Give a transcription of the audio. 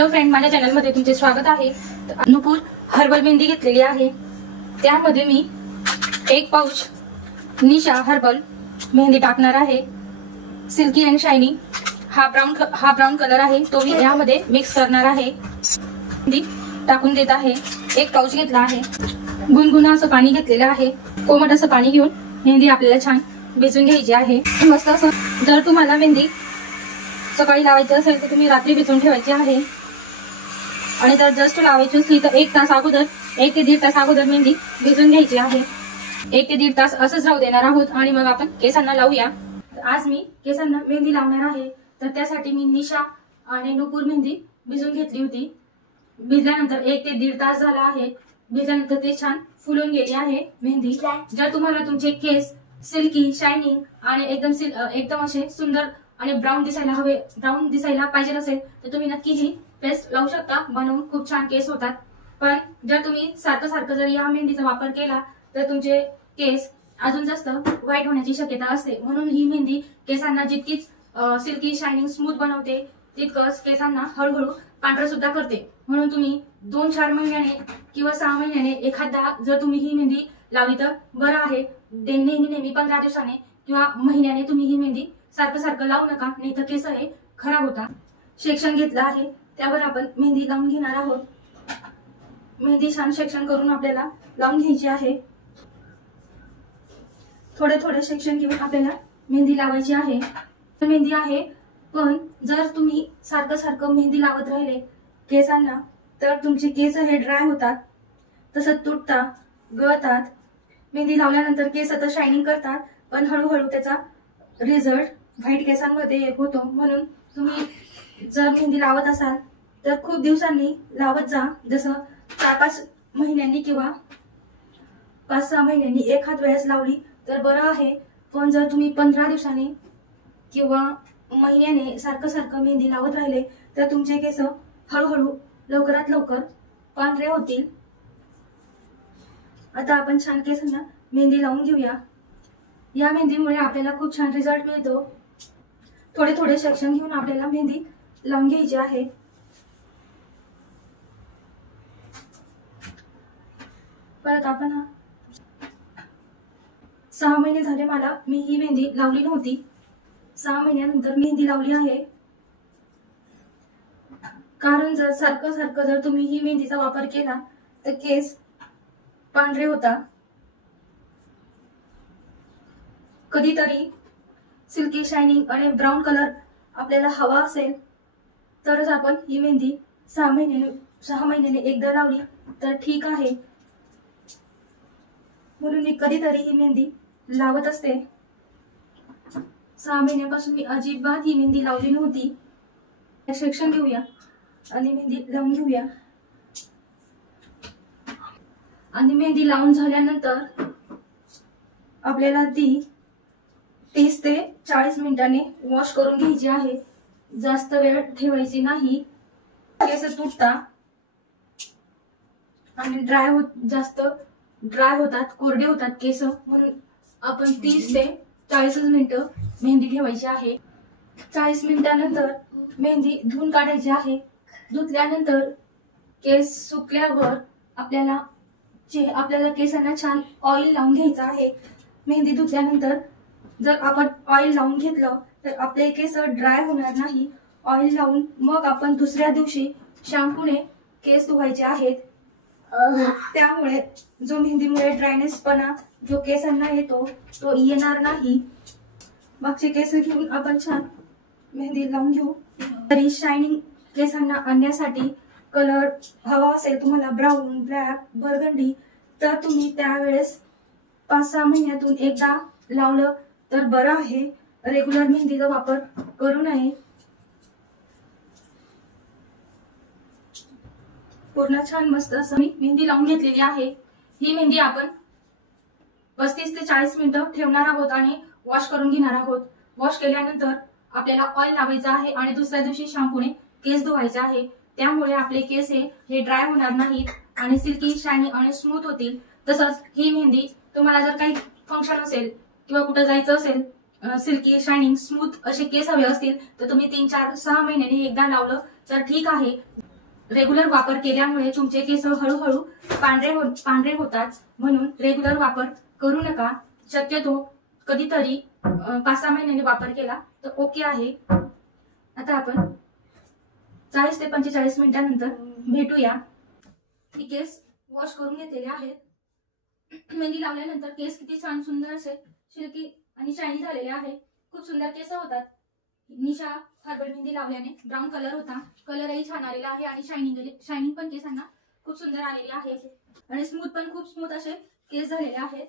Hello friend, माझ्या channel मध्ये तुमचे स्वागत आहे। अनुपूर हर्बल मेहंदी घेतलेली आहे। त्यामध्ये मी एक पाउच निशा हर्बल मेहंदी टाकणार आहे। सिल्की अँड शायनी हा ब्राउन कलर आहे, तो मी यामध्ये मिक्स करणार आहे। मेहंदी टाकून देत आहे। एक पाउच घेतला आहे। गुनगुना असं पाणी घेतलेलं आहे। कोमट असं पाणी घेऊन मेहंदी आपल्याला छान भिजून घ्यायची आहे। मस्त असं जर तुम्हाला मेहंदी सकाळी लावायची असेल तर तुम्ही रात्री भिजवून ठेवायची आहे, आणि जर जस्ट लावायची असली तर 1 तास अगोदर 1 ते 1.5 तास अगोदर मेहंदी भिजून घ्यायची आहे। 1 ते 1.5 तास असंच राहू देणार आहोत आणि मग आपण केसांना लावूया। आज मी केसांना मेहंदी लावणार आहे, तर त्यासाठी मी निशा आणि नुपूर मेहंदी भिजून घेतली होती। भिजल्यानंतर 1 ते 1.5 तास झाला आहे। भिजल्यानंतर ते छान फुलून गेली आहे मेहंदी। जर तुम्हाला तुमचे केस सिल्की शायनिंग आणि एकदम असे सुंदर आणि ब्राउन दिसायला पाहिजे असेल तर तुम्ही नक्की ही पेस्ट लावू शकता। बनवून खूप छान केस होतात। पण जर तुम्ही सारखं जर या मेहंदीचा वापर केला तर तुमचे केस अजून जास्त व्हाईट होण्याची शक्यता असते। म्हणून ही मेहंदी केसांना जितकीच सिल्की शायनिंग स्मूथ बनवते, तितकंच केसांना हळूहळू पांढरं सुद्धा करते। म्हणून तुम्ही 2-4 महिन्याने किंवा 6 महिन्याने एखादा जर तुम्ही ही मेहंदी लावली तर बरं आहे। नेहमी 15 दिवसाने किंवा महिन्याने तुम्ही ही मेहंदी सारखं लावू नका, नाही तर केस हे खराब होतात। सेक्शन घेतला आहे, त्यावर आपण मेहंदी लावून घेणार आहोत। मेहंदी छान सेक्शन करून आपल्याला लावून घ्यायची आहे। थोडे सेक्शन घेऊन आपल्याला मेहंदी लावायची आहे। मेहंदी आहे, पण जर तुम्ही सारखं मेहंदी लावत राहिले केसांना तर तुमचे केस हे ड्राय होतात, तसंच तुटतात, गळतात। मेहंदी लावल्यानंतर केस तर शायनिंग करतात, पण हळूहळू त्याचा रिझल्ट व्हाईट केसांमध्ये होतो। म्हणून तुम्ही जर मेहंदी लावत असाल तर खूप दिवसांनी लावत जा, जसं 4-5 महिन्यांनी किंवा 5-6 महिन्यांनी एखाद वेळेस लावली तर बरं आहे। पण जर तुम्ही 15 दिवसांनी किंवा महिन्याने सारखं मेहंदी लावत राहिले तर तुमचे केस हळूहळू लवकरात लवकर पांढरे होतील। आता आपण छान केसांना मेहंदी लावून घेऊया। या मेहंदीमुळे आपल्याला खूप छान रिझल्ट मिळतो। थोडे सेक्शन घेऊन आपल्याला मेहंदी लावून घ्यायची आहे। परत आपण 6 महिने झाले मी ही मेहंदी लावली नव्हती। 6 महिन्यानंतर मेहंदी लावली आहे। कारण जर सारखं जर तुम्ही ही मेहंदीचा वापर केला तर केस पांढरे होतात। कधीतरी सिल्की शायनिंग आणि ब्राउन कलर आपल्याला हवा असेल तरच आपण ही मेहंदी 6 महिन्याने एकदा लावली तर ठीक आहे। म्हणून मी कधीतरी ही मेहंदी लावत असते। 6 महिन्यापासून मी अजिबात ही मेहंदी लावली नव्हती। सेक्शन घेऊया आणि मेहंदी लावून घेऊया। आणि मेहंदी लावून झाल्यानंतर आपल्याला ती 30 ते 40 मिनिटांनी वॉश करून घ्यायची आहे। जास्त वेळ ठेवायची नाही, केस तुटतात आणि जास्त ड्राय होतात, कोरडे होतात केस। म्हणून आपण 30 ते 40 मिनिटं मेहंदी ठेवायची आहे। 40 मिनिटांनंतर मेहंदी धुवून काढायची आहे। धुतल्यानंतर केस सुकल्यावर आपल्याला केसांना छान ऑइल लावून घ्यायचं आहे। मेहंदी धुतल्यानंतर जर आपण ऑइल लावून घेतलं तर आपले केस ड्राय होणार नाही। ऑइल लावून मग आपण दुसऱ्या दिवशी शॅम्पूने केस धुवायचे आहेत। त्यामुळे जो मेहंदीमुळे ड्रायनेसपणा जो केसांना येतो तो येणार नाही। मागचे केस घेऊन आपण छान मेहंदी लावून घेऊ। तरी शायनिंग केसांना आणण्यासाठी कलर हवा असेल तुम्हाला ब्राऊन, ब्लॅक, बर्गंडी, तर तुम्ही त्यावेळेस 5-6 महिन्यातून एकदा लावलं तर बरं आहे। रेग्युलर मेहंदीचा वापर करू नये। पूर्ण छान मस्त असं मी मेहंदी लावून घेतलेली आहे। ही मेहंदी आपण 35 ते 40 मिनिटं ठेवणार आहोत आणि वॉश करून घेणार आहोत। वॉश केल्यानंतर आपल्याला ऑइल लावायचं आहे आणि दुसऱ्या दिवशी शॅम्पूने केस धुवायचे आहे। त्यामुळे आपले केस हे ड्राय होणार नाहीत आणि सिल्की शायनिंग आणि स्मूथ होतील। तसंच ही मेहंदी तुम्हाला जर काही फंक्शन असेल किंवा कुठं जायचं असेल, सिल्की शायनिंग स्मूथ असे केस हवे असतील तर तुम्ही 3-4-6 महिन्यांनी एकदा लावलं तर ठीक आहे। रेग्युलर वापर केल्यामुळे तुमचे केस हळूहळू पांढरे होतात, म्हणून रेग्युलर वापर करू नका. शक्यतो कधीतरी 5-6 महिन्यांनी वापर केला तर ओके आहे. आता आपण 40 ते 45 मिनिटांनंतर भेटूया. मी केस वॉश करून घेतलेले आहेत. मेहंदी लावल्यानंतर केस किती छान सुंदर असे सिल्की आणि शायनी झालेले आहे. खूप सुंदर केस होतात. निशा हर्बल मेहंदी लावल्याने ब्राऊन कलर होता, कलरही छान आलेला आहे आणि शायनिंग पण केसांना खूप सुंदर आलेली आहे आणि स्मूथ पण खूप स्मूथ असे केस झालेले आहेत.